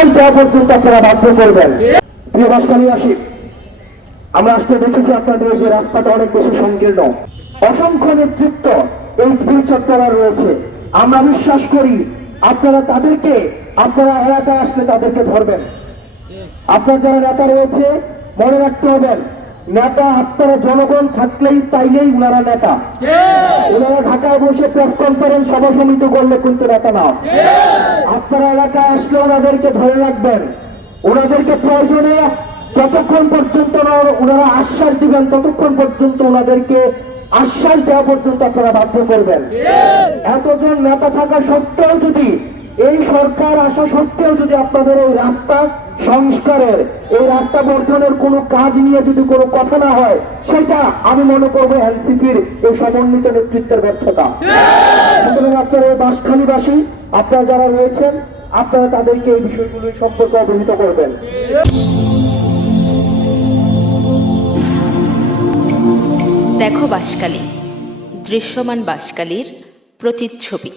আশ্বাস দেওয়া পর্যন্ত আপনারা বাধ্য করবেন। প্রিয় বাসকালীবাসী আমরা আজকে দেখেছি আপনাদের যে রাস্তাটা অনেক বেশি সংকীর্ণ। অসংখ্য নেতৃত্ব এই চত্বরা রয়েছে। আমরা বিশ্বাস করি আপনারা তাদেরকে আপনারা এলাকায় আসলে তাদেরকে ধরবেন। আপনার যারা নেতা রয়েছে মনে রাখতে হবেন নেতা আপনারা জনগণ থাকলেই তাইলেই উনারা নেতা। ওনারা ঢাকায় বসে প্রেস কনফারেন্স সভা সমিতি করলে কিন্তু নেতা না। আপনারা এলাকায় আসলে ওনাদেরকে ধরে রাখবেন। ওনাদেরকে প্রয়োজনে যতক্ষণ পর্যন্ত ওনারা আশ্বাস দিবেন, ততক্ষণ পর্যন্ত ওনাদেরকে আশ্বাস দেওয়া পর্যন্ত আপনারা বাধ্য করবেন। এতজন নেতা থাকা সত্ত্বেও যদি এই সরকার আসা সত্ত্বেও যদি আপনাদের এই রাস্তা সংস্কারের এই রাস্তা বর্ধনের কোনো কাজ নিয়ে যদি কোনো কথা না হয়, সেটা আমি মনে করব এনসিপির এই সমন্বিত নেতৃত্বের ব্যর্থতা। সুতরাং আপনারা বাসখালীবাসী আপনারা যারা রয়েছেন, আপনারা তাদেরকে এই বিষয়গুলি সম্পর্কে অবহিত করবেন। দেখো বাসকালী দৃশ্যমান বাসকালীর প্রতিচ্ছবি।